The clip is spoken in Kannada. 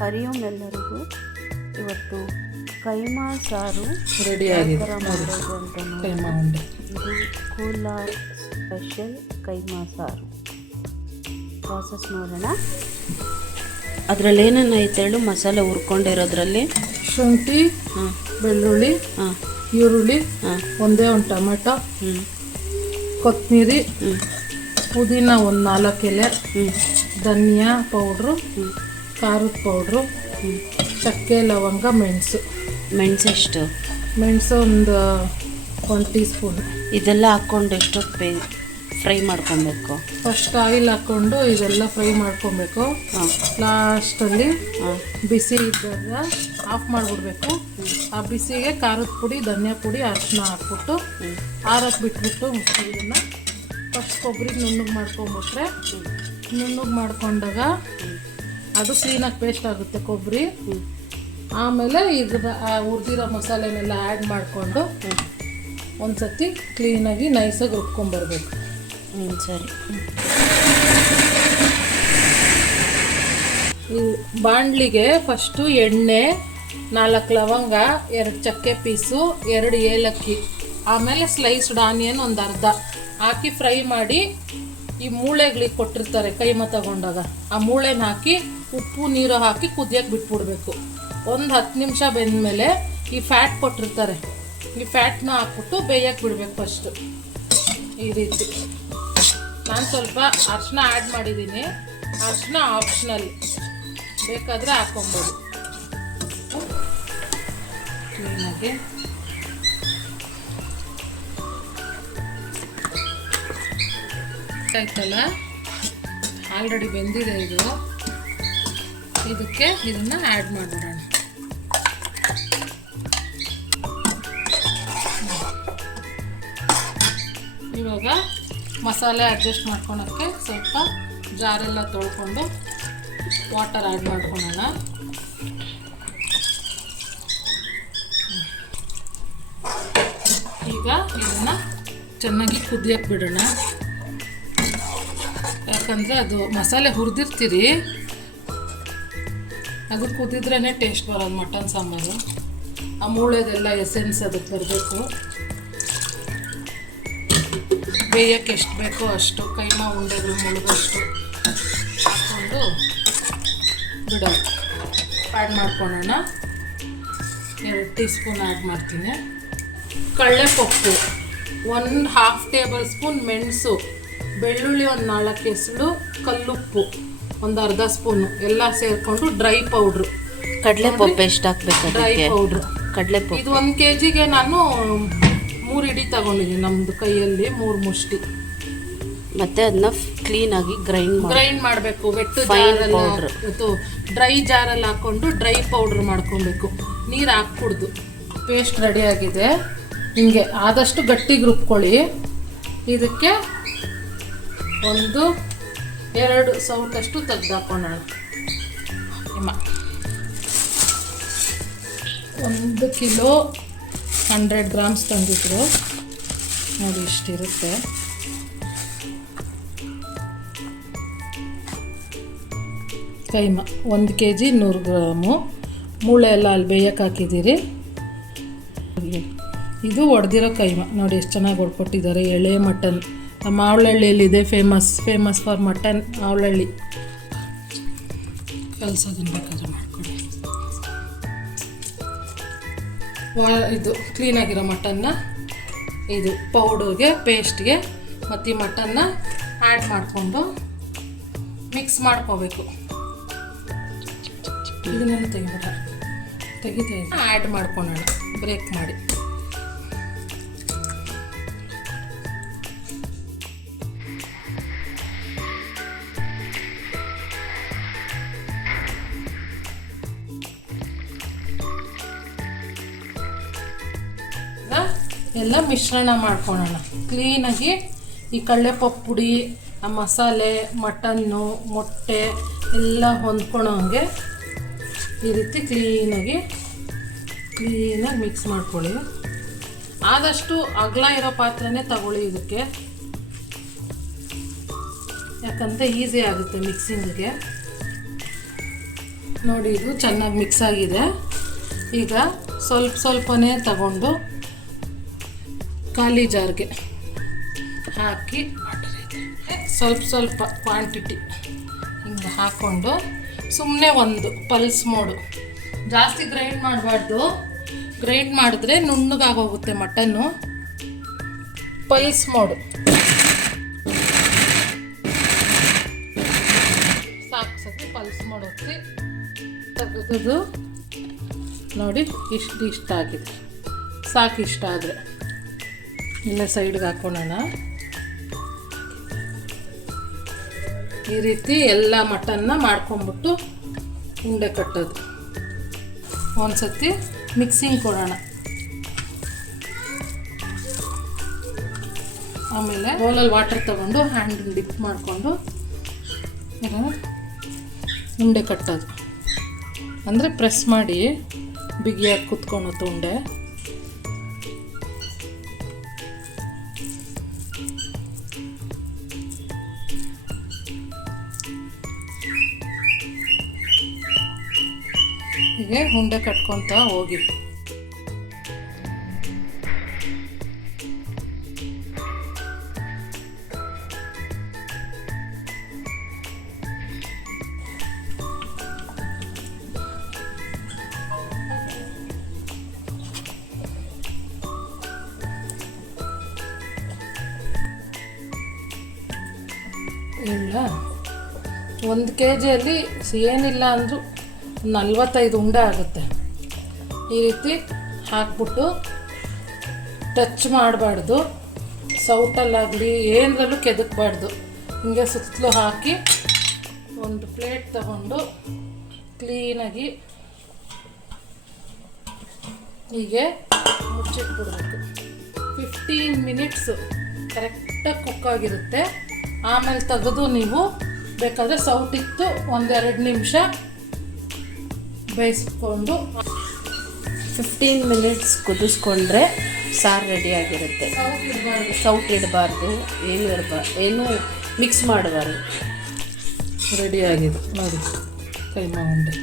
ಹರಿಯೋಮ್ ಎಲ್ಲರಿಗೂ. ಇವತ್ತು ಕೈಮಾ ಸಾರು ರೆಡಿಯಾಗಿದೆ. ಮಾಡೋದು ಅಂತ ನೋಡಿ. ಕೈಮಾ ಉಂಡೆ ಇದು ಕೋಲಾರ್ ಸ್ಪೆಷಲ್ ಕೈಮಾ ಸಾರು. ಪ್ರಾಸೆಸ್ ನೋಡೋಣ. ಅದರಲ್ಲಿ ಏನೇನು ಐತೆ ಹೇಳು? ಮಸಾಲೆ ಹುರ್ಕೊಂಡಿರೋದ್ರಲ್ಲಿ ಶುಂಠಿ, ಬೆಳ್ಳುಳ್ಳಿ, ಈರುಳ್ಳಿ, ಒಂದೇ ಒಂದು ಟೊಮೆಟೊ, ಕೊತ್ತಂಬರಿ, ಪುದೀನ ಒಂದು 4 ಎಲೆ, ಧನಿಯಾ ಪೌಡ್ರು, ಖಾರದ ಪೌಡ್ರು, ಚಕ್ಕೆ, ಲವಂಗ, ಮೆಣಸು. ಎಷ್ಟು? ಮೆಣಸು ಒಂದು 1 ಟೀ ಸ್ಪೂನ್. ಇದೆಲ್ಲ ಹಾಕ್ಕೊಂಡು ಎಷ್ಟೊತ್ತು ಫ್ರೈ ಮಾಡ್ಕೊಬೇಕು? ಫಸ್ಟ್ ಆಯಿಲ್ ಹಾಕ್ಕೊಂಡು ಇದೆಲ್ಲ ಫ್ರೈ ಮಾಡ್ಕೊಬೇಕು. ಲಾಸ್ಟಲ್ಲಿ ಬಿಸಿ ಇದ್ದಾಗ ಆಫ್ ಮಾಡಿಬಿಡ್ಬೇಕು. ಆ ಬಿಸಿಗೆ ಖಾರದ ಪುಡಿ, ಧನಿಯಾ ಪುಡಿ, ಅರಿಶಿನ ಹಾಕ್ಬಿಟ್ಟು ಆರಕ್ಕೆ ಬಿಟ್ಬಿಟ್ಟು ಇದನ್ನು ಫಸ್ಟ್ ಕೊಬ್ಬರಿಗೆ ನುಣ್ಣಗೆ ಮಾಡ್ಕೊಂಬಿಟ್ರೆ, ನುಣ್ಣಗೆ ಮಾಡ್ಕೊಂಡಾಗ ಅದು ಕ್ಲೀನಾಗಿ ಪೇಸ್ಟ್ ಆಗುತ್ತೆ ಕೊಬ್ಬರಿ. ಆಮೇಲೆ ಇದನ್ನ ಹುರಿದಿರೋ ಮಸಾಲೆನೆಲ್ಲ ಆ್ಯಡ್ ಮಾಡಿಕೊಂಡು ಒಂದು ಸತಿ ಕ್ಲೀನಾಗಿ ನೈಸಾಗಿ ರುಬ್ಕೊಂಬರ್ಬೇಕು. ಸರಿ. ಈ ಬಾಣಲಿಗೆ ಫಸ್ಟು ಎಣ್ಣೆ, 4 ಲವಂಗ, 2 ಚಕ್ಕೆ ಪೀಸು, 2 ಏಲಕ್ಕಿ, ಆಮೇಲೆ ಸ್ಲೈಸ್ಡ್ ಆನಿಯನ್ ಒಂದು ಅರ್ಧ ಹಾಕಿ ಫ್ರೈ ಮಾಡಿ ಈ ಮೂಳೆಗಳಿಗೆ ಕೊಟ್ಟಿರ್ತಾರೆ ಕೈಮಾ ತಗೊಂಡಾಗ, ಆ ಮೂಳೆನ ಹಾಕಿ ಉಪ್ಪು ನೀರು ಹಾಕಿ ಕುದಿಯೋಕ್ಕೆ ಬಿಟ್ಬಿಡ್ಬೇಕು. ಒಂದು 10 ನಿಮಿಷ ಬೆಂದಮೇಲೆ ಈ ಫ್ಯಾಟ್ ಕೊಟ್ಟಿರ್ತಾರೆ, ಈ ಫ್ಯಾಟ್ನ ಹಾಕ್ಬಿಟ್ಟು ಬೇಯಕ್ಕೆ ಬಿಡಬೇಕು ಫಸ್ಟು. ಈ ರೀತಿ ನಾನು ಸ್ವಲ್ಪ ಅರಿಶಿನ ಆ್ಯಡ್ ಮಾಡಿದ್ದೀನಿ. ಅರಿಶಿನ ಆಪ್ಷನಲ್, ಬೇಕಾದರೆ ಹಾಕ್ಕೊಬೋದು. ಕ್ಲೀನಾಗಿ ಆಯ್ತಲ್ಲ, ಆಲ್ರೆಡಿ ಬೆಂದಿದೆ ಇದು. ಇದಕ್ಕೆ ಇದನ್ನು ಆ್ಯಡ್ ಮಾಡಿಬಿಡೋಣ. ಇವಾಗ ಮಸಾಲೆ ಅಡ್ಜಸ್ಟ್ ಮಾಡ್ಕೊಳಕ್ಕೆ ಸ್ವಲ್ಪ ಜಾರೆಲ್ಲ ತೊಳ್ಕೊಂಡು ವಾಟರ್ ಆ್ಯಡ್ ಮಾಡ್ಕೊಳ್ಳೋಣ. ಈಗ ಇದನ್ನು ಚೆನ್ನಾಗಿ ಕುದಿಯಕ್ಕೆ ಬಿಡೋಣ. ಯಾಕಂದರೆ ಅದು ಮಸಾಲೆ ಹುರಿದಿರ್ತೀರಿ, ಅದು ಕುದಿದ್ರೇ ಟೇಸ್ಟ್ ಬರೋದು ಮಟನ್ ಸಾಂಬಾರು. ಆ ಮೂಳೆದೆಲ್ಲ ಎಸೆನ್ಸ್ ಅದಕ್ಕೆ ಬರಬೇಕು. ಬೇಯಕ್ಕೆ ಎಷ್ಟು ಬೇಕೋ ಅಷ್ಟು ಕೈಮಾ ಉಂಡೆಗಳು ಮುಳುಗಷ್ಟು ಹಾಕ್ಕೊಂಡು ಬಿಡೋದು. ಆ್ಯಡ್ ಮಾಡ್ಕೊಳ್ಳೋಣ. 2 ಟೀ ಸ್ಪೂನ್ ಆ್ಯಡ್ ಮಾಡ್ತೀನಿ. ಕಡಲೆಪಪ್ಪು 1/2 ಟೇಬಲ್ ಸ್ಪೂನ್, ಮೆಣಸು, ಬೆಳ್ಳುಳ್ಳಿ 4 ಎಸಳು, ಕಲ್ಲುಪ್ಪು ಒಂದು ಅರ್ಧ ಸ್ಪೂನು ಎಲ್ಲ ಸೇರಿಕೊಂಡು ಡ್ರೈ ಪೌಡ್ರು. ಕಡಲೆಪಪ್ಪು ಎಷ್ಟು ಹಾಕ್ಬೇಕು? ಡ್ರೈ ಪೌಡ್ರು ಕಡಲೆಪಪ್ಪು ಇದು 1 kgಗೆ ನಾನು 3 ಇಡಿ ತಗೊಂಡಿದ್ದೀನಿ. ನಮ್ಮದು ಕೈಯಲ್ಲಿ 3 ಮುಷ್ಟಿ. ಮತ್ತು ಅದನ್ನ ಕ್ಲೀನಾಗಿ ಗ್ರೈಂಡ್ ಮಾಡಬೇಕು. ವೆಟ್ಟು ಜಾರಲ್ಲಿ ಇದು ಡ್ರೈ ಜಾರಲ್ಲಿ ಹಾಕ್ಕೊಂಡು ಡ್ರೈ ಪೌಡ್ರ್ ಮಾಡ್ಕೊಬೇಕು. ನೀರು ಹಾಕ್ಬಿಡ್ದು. ಪೇಸ್ಟ್ ರೆಡಿಯಾಗಿದೆ. ಹಿಂಗೆ ಆದಷ್ಟು ಗಟ್ಟಿಗೆ ರುಬ್ಕೊಳ್ಳಿ. ಇದಕ್ಕೆ 1-2 ಸೌಟಷ್ಟು ತೆಗ್ದಾಕೋಣ. 1 ಕಿಲೋ 100 ಗ್ರಾಮ್ಸ್ ತಂದಿದ್ರು ನೋಡಿ, ಇಷ್ಟಿರುತ್ತೆ. Keema 1 kg 100 gram. ಮೂಳೆ ಎಲ್ಲ ಅಲ್ಲಿ ಬೇಯಕ್ಕೆ ಹಾಕಿದ್ದೀರಿ. ಇದು ಒಡೆದಿರೋ ಕೈಮಾ ನೋಡಿ, ಎಷ್ಟು ಚೆನ್ನಾಗಿ ಹೊಡ್ಕೊಟ್ಟಿದ್ದಾರೆ. ಎಳೆ ಮಟನ್ ನಮ್ಮ ಆವಳಹಳ್ಳಿಯಲ್ಲಿದೆ, ಫೇಮಸ್ ಫಾರ್ ಮಟನ್ ಆವಳಹಳ್ಳಿ. ಕಲ್ಸೋದನ್ನು ಬೇಕಾದ್ರೆ ಮಾಡ್ಕೊಳ್ಳಿ. ಇದು ಕ್ಲೀನಾಗಿರೋ ಮಟನ್ನ ಇದು ಪೌಡರ್ಗೆ, ಪೇಸ್ಟ್ಗೆ ಮತ್ತು ಈ ಮಟನ್ನ ಆ್ಯಡ್ ಮಾಡಿಕೊಂಡು ಮಿಕ್ಸ್ ಮಾಡ್ಕೋಬೇಕು. ಇದನ್ನೆಲ್ಲ ತೆಗಿತಾ ಆ್ಯಡ್ ಮಾಡ್ಕೊಳ್ಳೋಣ, ಬ್ರೇಕ್ ಮಾಡಿ. ಎಲ್ಲ ಮಿಶ್ರಣ ಮಾಡ್ಕೊಳ್ಳೋಣ ಕ್ಲೀನಾಗಿ. ಈ ಕಡಲೆಪಪ್ಪು ಪುಡಿ, ಆ ಮಸಾಲೆ, ಮಟನ್ನು, ಮೊಟ್ಟೆ ಎಲ್ಲ ಹೊಂದ್ಕೊಳ್ಳೋ ಹಂಗೆ ಈ ರೀತಿ ಕ್ಲೀನಾಗಿ ಮಿಕ್ಸ್ ಮಾಡ್ಕೊಳ್ಳಿ. ಆದಷ್ಟು ಅಗಲ ಇರೋ ಪಾತ್ರೆನೇ ತಗೊಳ್ಳಿ ಇದಕ್ಕೆ, ಯಾಕಂದರೆ ಈಸಿ ಆಗುತ್ತೆ ಮಿಕ್ಸಿಂಗಿಗೆ. ನೋಡಿ ಇದು ಚೆನ್ನಾಗಿ ಮಿಕ್ಸ್ ಆಗಿದೆ. ಈಗ ಸ್ವಲ್ಪನೇ ತಗೊಂಡು ಖಾಲಿ ಜಾರ್ಗೆ ಹಾಕಿ ಸ್ವಲ್ಪ ಕ್ವಾಂಟಿಟಿ ಹಿಂಗೆ ಹಾಕ್ಕೊಂಡು ಸುಮ್ಮನೆ ಒಂದು ಪಲ್ಸ್ ಮೋಡು, ಜಾಸ್ತಿ ಗ್ರೈಂಡ್ ಮಾಡಬಾರ್ದು. ಗ್ರೈಂಡ್ ಮಾಡಿದ್ರೆ ನುಣ್ಣಗಾಗೋಗುತ್ತೆ ಮಟನ್ನು. ಪಲ್ಸ್ ಮೋಡು ಸಾಕು. ಸತಿ ಪಲ್ಸ್ ಮೋಡ್ ಹೊತ್ತಿ ತೆಗೆದು ನೋಡಿ ಇಷ್ಟ ಆಗಿದೆ. ಸಾಕು. ಇಷ್ಟ ಆದರೆ ಇನ್ನು ಸೈಡ್ಗೆ ಹಾಕೋಣ. ಈ ರೀತಿ ಎಲ್ಲ ಮಟನ್ನ ಮಾಡ್ಕೊಂಬಿಟ್ಟು ಉಂಡೆ ಕಟ್ಟೋದು. ಒಂದು ಸತಿ ಮಿಕ್ಸಿಂಗ್ ಕೊಡೋಣ. ಆಮೇಲೆ ಬೌಲಲ್ಲಿ ವಾಟರ್ ತಗೊಂಡು ಹ್ಯಾಂಡ್ ಡಿಪ್ ಮಾಡಿಕೊಂಡು ಉಂಡೆ ಕಟ್ಟೋದು. ಅಂದರೆ ಪ್ರೆಸ್ ಮಾಡಿ ಬಿಗಿಯಾಗಿ ಕುತ್ಕೊಳತ್ತು ಉಂಡೆ. ಹೀಗೆ ಉಂಡೆ ಕಟ್ಕೊತ ಹೋಗಿ. ಇಲ್ಲ 1 kgಯಲ್ಲಿ ಏನಿಲ್ಲ ಅಂದರೂ 45 ಉಂಡೆ ಆಗುತ್ತೆ. ಈ ರೀತಿ ಹಾಕ್ಬಿಟ್ಟು ಟಚ್ ಮಾಡಬಾರ್ದು. ಸೌಟಲ್ಲಾಗಲಿ ಏನರಲ್ಲೂ ಕೆದಕಬಾರ್ದು. ಹಿಂಗೆ ಸುತ್ತಲೂ ಹಾಕಿ ಒಂದು ಪ್ಲೇಟ್ ತಗೊಂಡು ಕ್ಲೀನಾಗಿ ಹೀಗೆ ಮುಚ್ಚಿಟ್ಬಿಡ್ಬೇಕು. 15 ಮಿನಿಟ್ಸು ಕರೆಕ್ಟಾಗಿ ಕುಕ್ಕಾಗಿರುತ್ತೆ. ಆಮೇಲೆ ತೆಗೆದು ನೀವು ಬೇಕಾದರೆ ಸೌಟಿತ್ತು 1-2 ನಿಮಿಷ ಬೇಯಿಸ್ಕೊಂಡು 15 ಮಿನಿಟ್ಸ್ ಕುದಿಸ್ಕೊಂಡ್ರೆ ಸಾರು ರೆಡಿಯಾಗಿರುತ್ತೆ. ಸೌಟ್ ಇಡಬಾರ್ದು, ಏನು ಮಿಕ್ಸ್ ಮಾಡಬಾರ್ದು. ರೆಡಿಯಾಗಿದೆ ನೋಡಿ ಕೈಮಾ ಉಂಡೆ.